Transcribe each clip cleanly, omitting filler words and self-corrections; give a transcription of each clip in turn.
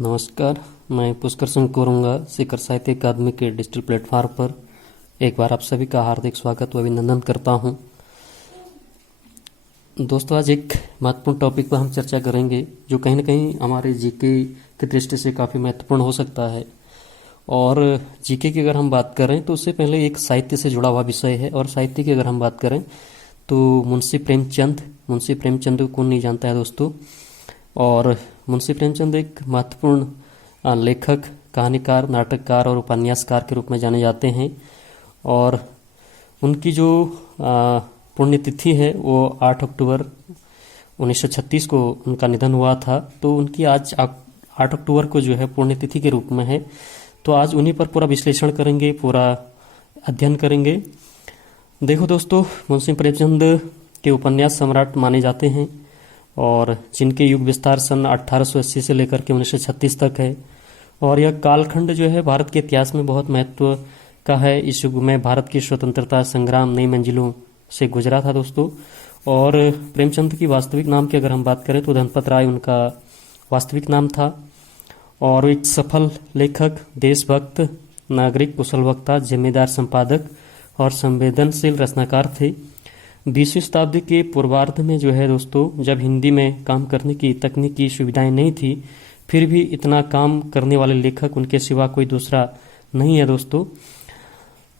नमस्कार। मैं पुष्कर सिंह कोरुंगा शिखर साहित्य अकादमी के डिजिटल प्लेटफॉर्म पर एक बार आप सभी का हार्दिक स्वागत व अभिनंदन करता हूं। दोस्तों, आज एक महत्वपूर्ण टॉपिक पर हम चर्चा करेंगे जो कहीं ना कहीं हमारे जीके की दृष्टि से काफ़ी महत्वपूर्ण हो सकता है। और जीके की अगर हम बात करें तो उससे पहले एक साहित्य से जुड़ा हुआ विषय है। और साहित्य की अगर हम बात करें तो मुंशी प्रेमचंद को कौन नहीं जानता है दोस्तों। और मुंशी प्रेमचंद एक महत्वपूर्ण लेखक, कहानीकार, नाटककार और उपन्यासकार के रूप में जाने जाते हैं। और उनकी जो पुण्यतिथि है वो 8 अक्टूबर 1936 को उनका निधन हुआ था। तो उनकी आज 8 अक्टूबर को जो है पुण्यतिथि के रूप में है। तो आज उन्हीं पर पूरा विश्लेषण करेंगे, पूरा अध्ययन करेंगे। देखो दोस्तों, मुंशी प्रेमचंद के उपन्यास सम्राट माने जाते हैं और जिनके युग विस्तार सन 1880 से लेकर के 1936 तक है। और यह कालखंड जो है भारत के इतिहास में बहुत महत्व का है। इस युग में भारत की स्वतंत्रता संग्राम नई मंजिलों से गुजरा था दोस्तों। और प्रेमचंद की वास्तविक नाम की अगर हम बात करें तो धनपत राय उनका वास्तविक नाम था। और एक सफल लेखक, देशभक्त, नागरिक, कुशल वक्ता, जिम्मेदार संपादक और संवेदनशील रचनाकार थे। 20वीं शताब्दी के पूर्वार्ध में जो है दोस्तों, जब हिंदी में काम करने की तकनीकी सुविधाएं नहीं थी, फिर भी इतना काम करने वाले लेखक उनके सिवा कोई दूसरा नहीं है दोस्तों।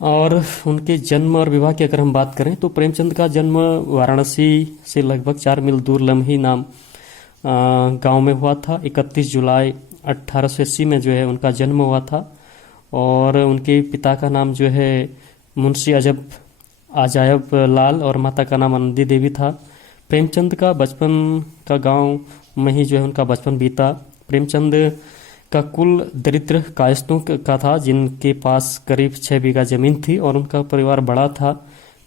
और उनके जन्म और विवाह की अगर हम बात करें तो प्रेमचंद का जन्म वाराणसी से लगभग 4 मील दूर लम्ही नाम गांव में हुआ था। 31 जुलाई 1880 में जो है उनका जन्म हुआ था। और उनके पिता का नाम जो है मुंशी अजायब लाल और माता का नाम आनंदी देवी था। प्रेमचंद का बचपन का गांव में ही जो है उनका बचपन बीता। प्रेमचंद का कुल दरिद्र कायस्थों का था, जिनके पास करीब 6 बीघा जमीन थी और उनका परिवार बड़ा था।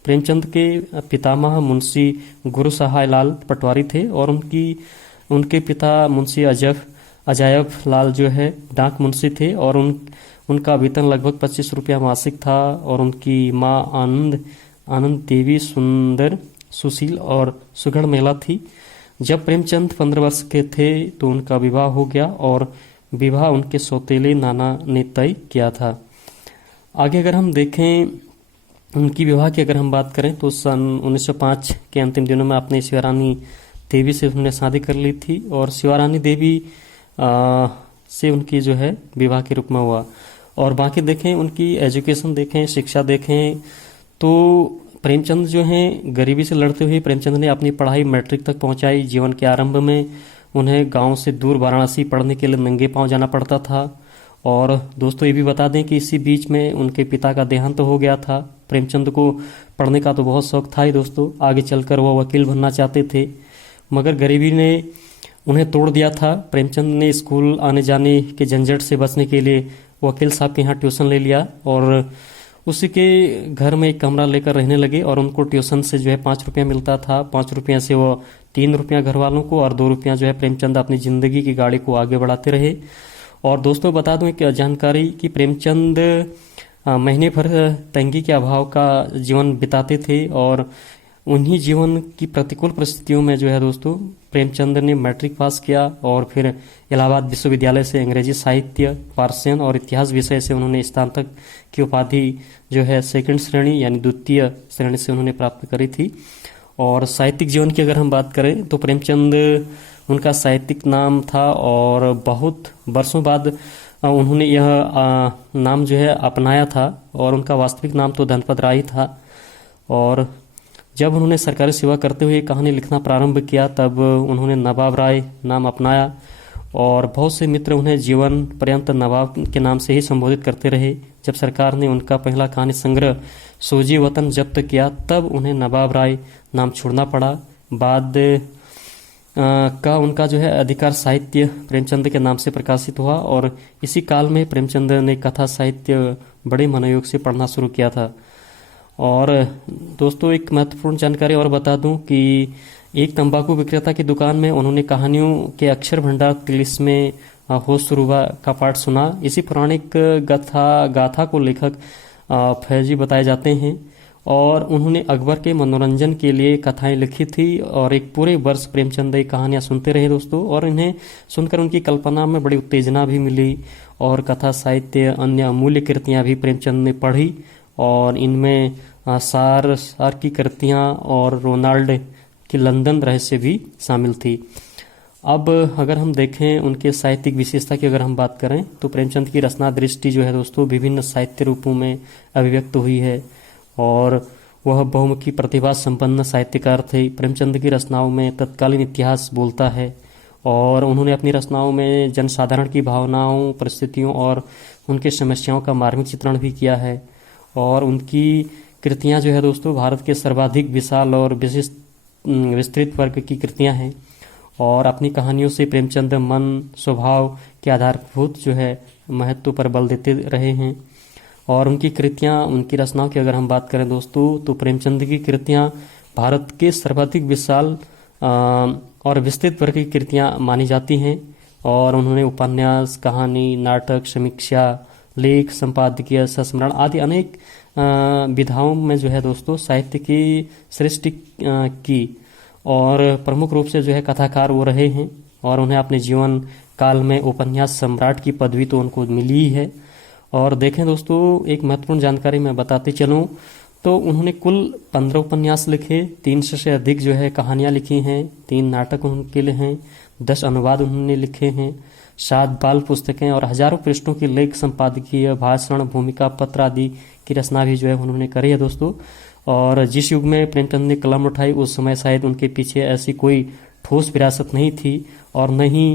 प्रेमचंद के पितामह मुंशी गुरु सहाय लाल पटवारी थे और उनके पिता मुंशी अजायब लाल जो है डाक मुंशी थे। और उनका वेतन लगभग 25 रुपया मासिक था। और उनकी माँ आनंद देवी सुंदर, सुशील और सुघड़ महिला थी। जब प्रेमचंद 15 वर्ष के थे तो उनका विवाह हो गया और विवाह उनके सौतेले नाना ने तय किया था। आगे अगर हम देखें उनकी विवाह की अगर हम बात करें तो सन 1905 के अंतिम दिनों में अपने शिवारानी देवी से उन्होंने शादी कर ली थी। और शिवारानी देवी से उनकी जो है विवाह के रूप में हुआ। और बाकी देखें उनकी एजुकेशन देखें, शिक्षा देखें तो प्रेमचंद जो हैं गरीबी से लड़ते हुए प्रेमचंद ने अपनी पढ़ाई मैट्रिक तक पहुंचाई। जीवन के आरंभ में उन्हें गांव से दूर वाराणसी पढ़ने के लिए नंगे पांव जाना पड़ता था। और दोस्तों ये भी बता दें कि इसी बीच में उनके पिता का देहांत हो गया था। प्रेमचंद को पढ़ने का तो बहुत शौक था ही दोस्तों। आगे चलकर वह वकील बनना चाहते थे, मगर गरीबी ने उन्हें तोड़ दिया था। प्रेमचंद ने स्कूल आने जाने के झंझट से बचने के लिए वकील साहब के यहाँ ट्यूशन ले लिया और उसी के घर में एक कमरा लेकर रहने लगे। और उनको ट्यूशन से जो है 5 रुपया मिलता था। 5 रुपया से वो 3 रुपया घर वालों को और 2 रुपया जो है प्रेमचंद अपनी जिंदगी की गाड़ी को आगे बढ़ाते रहे। और दोस्तों बता दूं एक जानकारी कि प्रेमचंद महीने भर तंगी के अभाव का जीवन बिताते थे। और उन्हीं जीवन की प्रतिकूल परिस्थितियों में जो है दोस्तों प्रेमचंद ने मैट्रिक पास किया और फिर इलाहाबाद विश्वविद्यालय से अंग्रेजी साहित्य, पार्सियन और इतिहास विषय से उन्होंने स्नातक की उपाधि जो है सेकंड श्रेणी यानी द्वितीय श्रेणी से उन्होंने प्राप्त करी थी। और साहित्यिक जीवन की अगर हम बात करें तो प्रेमचंद उनका साहित्यिक नाम था और बहुत वर्षों बाद उन्होंने यह नाम जो है अपनाया था। और उनका वास्तविक नाम तो धनपत राय था। और जब उन्होंने सरकारी सेवा करते हुए कहानी लिखना प्रारंभ किया तब उन्होंने नवाब राय नाम अपनाया। और बहुत से मित्र उन्हें जीवन पर्यंत नवाब के नाम से ही संबोधित करते रहे। जब सरकार ने उनका पहला कहानी संग्रह सोजी वतन जब्त किया तब उन्हें नवाब राय नाम छोड़ना पड़ा। बाद का उनका जो है अधिकार साहित्य प्रेमचंद के नाम से प्रकाशित हुआ। और इसी काल में प्रेमचंद ने कथा साहित्य बड़े मनोयोग से पढ़ना शुरू किया था। और दोस्तों एक महत्वपूर्ण जानकारी और बता दूं कि एक तंबाकू विक्रेता की दुकान में उन्होंने कहानियों के अक्षर भंडार तिलिस्म में होश सुरुबा का पाठ सुना। इसी पौराणिक गाथा को लेखक फैजी बताए जाते हैं। और उन्होंने अकबर के मनोरंजन के लिए कथाएं लिखी थी और एक पूरे वर्ष प्रेमचंद ये कहानियां सुनते रहे दोस्तों, और इन्हें सुनकर उनकी कल्पना में बड़ी उत्तेजना भी मिली और कथा साहित्य अन्य अमूल्य कृतियां भी प्रेमचंद ने पढ़ी और इनमें सार की कृतियां और रोनाल्ड की लंदन रहस्य भी शामिल थी। अब अगर हम देखें उनके साहित्यिक विशेषता की अगर हम बात करें तो प्रेमचंद की रचना दृष्टि जो है दोस्तों विभिन्न साहित्य रूपों में अभिव्यक्त हुई है और वह बहुमुखी प्रतिभा संपन्न साहित्यकार थे। प्रेमचंद की रचनाओं में तत्कालीन इतिहास बोलता है और उन्होंने अपनी रचनाओं में जनसाधारण की भावनाओं, परिस्थितियों और उनके समस्याओं का मार्मिक चित्रण भी किया है। और उनकी कृतियां जो है दोस्तों भारत के सर्वाधिक विशाल और विस्तृत वर्ग की कृतियां हैं और अपनी कहानियों से प्रेमचंद मन स्वभाव के आधारभूत जो है महत्व पर बल देते रहे हैं। और उनकी कृतियां, उनकी रचनाओं की अगर हम बात करें दोस्तों तो प्रेमचंद की कृतियां भारत के सर्वाधिक विशाल और विस्तृत वर्ग की कृतियां मानी जाती हैं और उन्होंने उपन्यास, कहानी, नाटक, समीक्षा, लेख, संपादकीय, संस्मरण आदि अनेक विधाओं में जो है दोस्तों साहित्य की सृष्टि की और प्रमुख रूप से जो है कथाकार वो रहे हैं और उन्हें अपने जीवन काल में उपन्यास सम्राट की पदवी तो उनको मिली ही है। और देखें दोस्तों एक महत्वपूर्ण जानकारी मैं बताते चलूं तो उन्होंने कुल 15 उपन्यास लिखे, 300 से अधिक जो है कहानियां लिखी हैं, 3 नाटक उनके लिए हैं, 10 अनुवाद उन्होंने लिखे हैं, 7 बाल पुस्तकें और हजारों पृष्ठों की लेख, संपादकीय, भाषण, भूमिका पत्र आदि की रचना भी जो है उन्होंने करी है दोस्तों। और जिस युग में प्रेमचंद ने कलम उठाई उस समय शायद उनके पीछे ऐसी कोई ठोस विरासत नहीं थी और न ही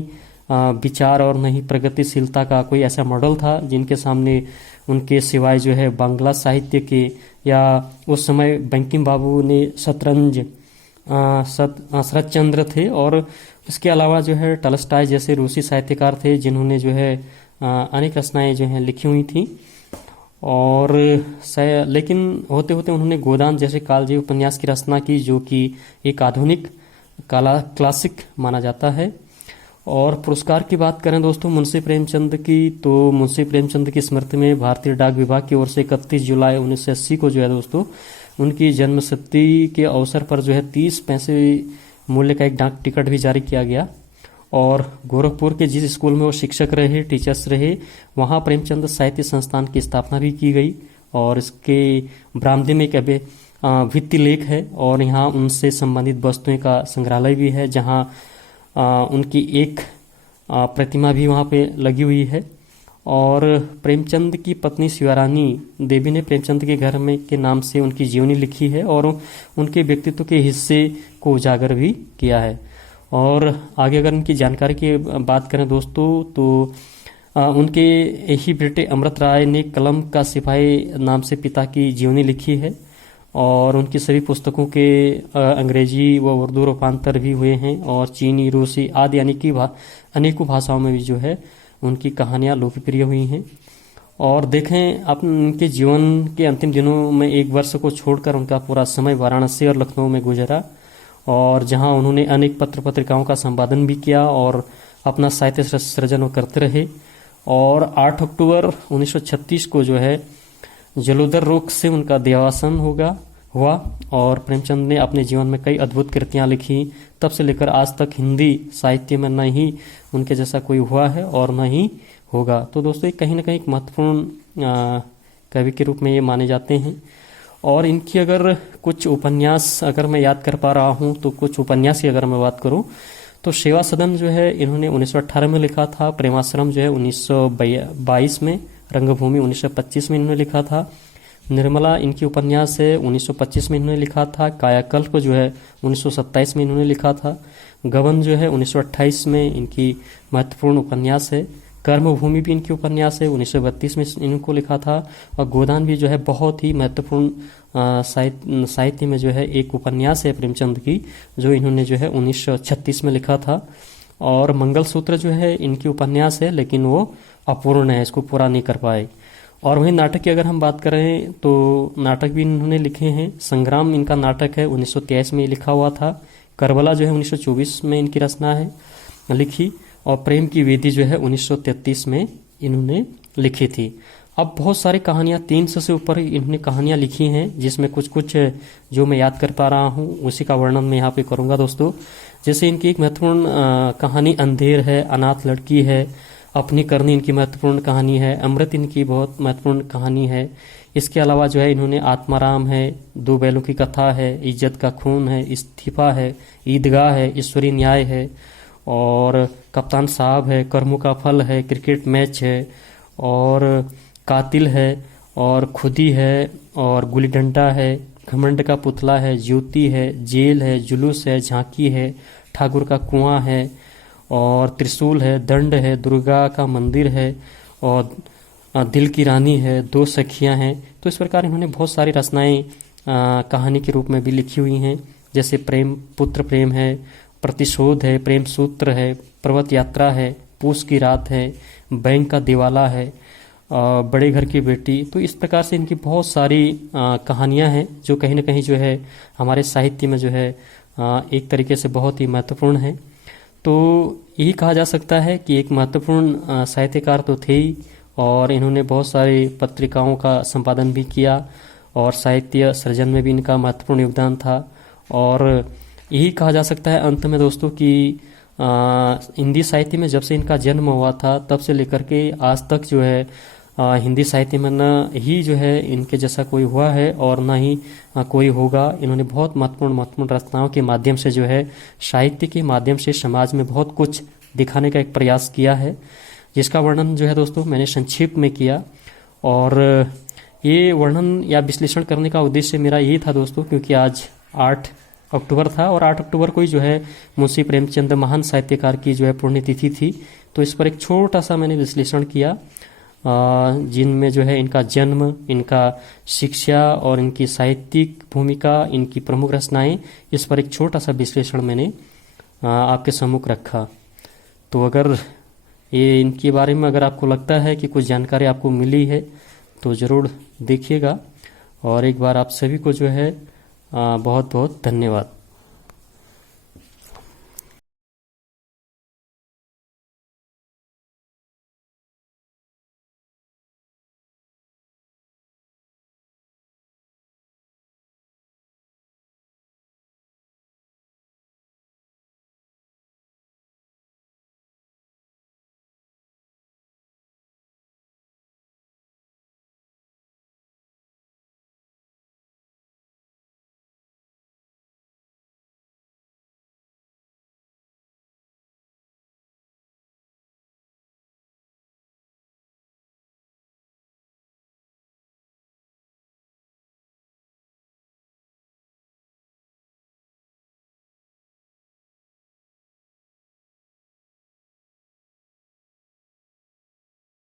विचार और न ही प्रगतिशीलता का कोई ऐसा मॉडल था जिनके सामने उनके सिवाय जो है बांग्ला साहित्य के या उस समय बंकिम बाबू ने शरत चंद्र थे और इसके अलावा जो है टॉल्स्टॉय जैसे रूसी साहित्यकार थे जिन्होंने जो है अनेक रचनाएं जो हैं लिखी हुई थी। और लेकिन होते होते उन्होंने गोदान जैसे कालजयी उपन्यास की रचना की जो कि एक आधुनिक क्लासिक माना जाता है। और पुरस्कार की बात करें दोस्तों मुंशी प्रेमचंद की तो मुंशी प्रेमचंद की स्मृति में भारतीय डाक विभाग की ओर से 31 जुलाई 1980 को जो है दोस्तों उनकी जन्मशती के अवसर पर जो है 30 पैसे मूल्य का एक डाक टिकट भी जारी किया गया। और गोरखपुर के जिस स्कूल में वो शिक्षक रहे, टीचर्स रहे, वहाँ प्रेमचंद साहित्य संस्थान की स्थापना भी की गई और इसके बरामदे में एक भित्ति लेख है और यहाँ उनसे संबंधित वस्तुएं का संग्रहालय भी है जहाँ उनकी एक प्रतिमा भी वहाँ पे लगी हुई है। और प्रेमचंद की पत्नी शिवारानी देवी ने प्रेमचंद के घर में के नाम से उनकी जीवनी लिखी है और उनके व्यक्तित्व के हिस्से को उजागर भी किया है। और आगे अगर उनकी जानकारी की बात करें दोस्तों तो उनके ही बेटे अमृत राय ने कलम का सिपाही नाम से पिता की जीवनी लिखी है और उनकी सभी पुस्तकों के अंग्रेजी व उर्दू रूपांतर भी हुए हैं और चीनी, रूसी आदि अनेकों भाषाओं में भी जो है उनकी कहानियां लोकप्रिय हुई हैं। और देखें उनके जीवन के अंतिम दिनों में 1 वर्ष को छोड़कर उनका पूरा समय वाराणसी और लखनऊ में गुजरा और जहां उन्होंने अनेक पत्र पत्रिकाओं का संपादन भी किया और अपना साहित्य सृजन करते रहे। और 8 अक्टूबर 1936 को जो है जलोदर रोग से उनका देहावसान हुआ और प्रेमचंद ने अपने जीवन में कई अद्भुत कृतियां लिखी। तब से लेकर आज तक हिंदी साहित्य में न ही उनके जैसा कोई हुआ है और न ही होगा। तो दोस्तों कहीं ना कहीं एक महत्वपूर्ण कवि के रूप में ये माने जाते हैं। और इनकी अगर कुछ उपन्यास अगर मैं याद कर पा रहा हूँ तो कुछ उपन्यास की अगर मैं बात करूँ तो सेवा सदन जो है इन्होंने 1918 में लिखा था, प्रेमाश्रम जो है 1922 में, रंगभूमि 1925 में इन्होंने लिखा था, निर्मला इनकी उपन्यास है 1925 में इन्होंने लिखा था, कायाकल्प जो है 1927 में इन्होंने लिखा था, गबन जो है 1928 में इनकी महत्वपूर्ण उपन्यास है, कर्मभूमि भी इनकी उपन्यास है 1932 में इनको लिखा था और गोदान भी जो है बहुत ही महत्वपूर्ण साहित्य में जो है एक उपन्यास है प्रेमचंद की जो इन्होंने जो है 1936 में लिखा था। और मंगलसूत्र जो है इनकी उपन्यास है लेकिन वो अपूर्ण है, इसको पूरा नहीं कर पाए। और वहीं नाटक की अगर हम बात करें तो नाटक भी इन्होंने लिखे हैं। संग्राम इनका नाटक है 1923 में लिखा हुआ था, करबला जो है 1924 में इनकी रचना है लिखी और प्रेम की वेदी जो है 1933 में इन्होंने लिखी थी। अब बहुत सारी कहानियाँ, 300 से ऊपर इन्होंने कहानियाँ लिखी हैं, जिसमें कुछ कुछ जो मैं याद कर पा रहा हूँ उसी का वर्णन मैं यहाँ पे करूँगा दोस्तों। जैसे इनकी एक महत्वपूर्ण कहानी अंधेर है, अनाथ लड़की है, अपनी करनी इनकी महत्वपूर्ण कहानी है, अमृत इनकी बहुत महत्वपूर्ण कहानी है। इसके अलावा जो है इन्होंने आत्माराम है, दो बैलों की कथा है, इज्जत का खून है, इस्तीफा है, ईदगाह है, ईश्वरी न्याय है, और कप्तान साहब है, कर्मों का फल है, क्रिकेट मैच है, और कातिल है, और खुदी है, और गुल्ली डंडा है, घमंड का पुतला है, ज्योति है, जेल है, जुलूस है, झांकी है, ठाकुर का कुआं है, और त्रिशूल है, दंड है, दुर्गा का मंदिर है, और दिल की रानी है, दो सखियां हैं। तो इस प्रकार इन्होंने बहुत सारी रचनाएं कहानी के रूप में भी लिखी हुई हैं। जैसे प्रेम, पुत्र प्रेम है, प्रतिशोध है, प्रेम सूत्र है, पर्वत यात्रा है, पूस की रात है, बैंक का दिवाला है, बड़े घर की बेटी। तो इस प्रकार से इनकी बहुत सारी कहानियां हैं जो कहीं ना कहीं जो है हमारे साहित्य में जो है एक तरीके से बहुत ही महत्वपूर्ण है। तो यही कहा जा सकता है कि एक महत्वपूर्ण साहित्यकार तो थे ही, और इन्होंने बहुत सारी पत्रिकाओं का संपादन भी किया, और साहित्य सृजन में भी इनका महत्वपूर्ण योगदान था। और यही कहा जा सकता है अंत में दोस्तों कि हिंदी साहित्य में जब से इनका जन्म हुआ था तब से लेकर के आज तक जो है हिंदी साहित्य में न ही जो है इनके जैसा कोई हुआ है और न ही कोई होगा। इन्होंने बहुत महत्वपूर्ण रचनाओं के माध्यम से जो है साहित्य के माध्यम से समाज में बहुत कुछ दिखाने का एक प्रयास किया है, जिसका वर्णन जो है दोस्तों मैंने संक्षिप्त में किया। और ये वर्णन या विश्लेषण करने का उद्देश्य मेरा यही था दोस्तों, क्योंकि आज 8 अक्टूबर था और 8 अक्टूबर को ही जो है मुंशी प्रेमचंद महान साहित्यकार की जो है पुण्यतिथि थी। तो इस पर एक छोटा सा मैंने विश्लेषण किया, जिनमें जो है इनका जन्म, इनका शिक्षा और इनकी साहित्यिक भूमिका, इनकी प्रमुख रचनाएं, इस पर एक छोटा सा विश्लेषण मैंने आपके सम्मुख रखा। तो अगर ये इनके बारे में अगर आपको लगता है कि कुछ जानकारी आपको मिली है तो ज़रूर देखिएगा। और एक बार आप सभी को जो है बहुत बहुत धन्यवाद।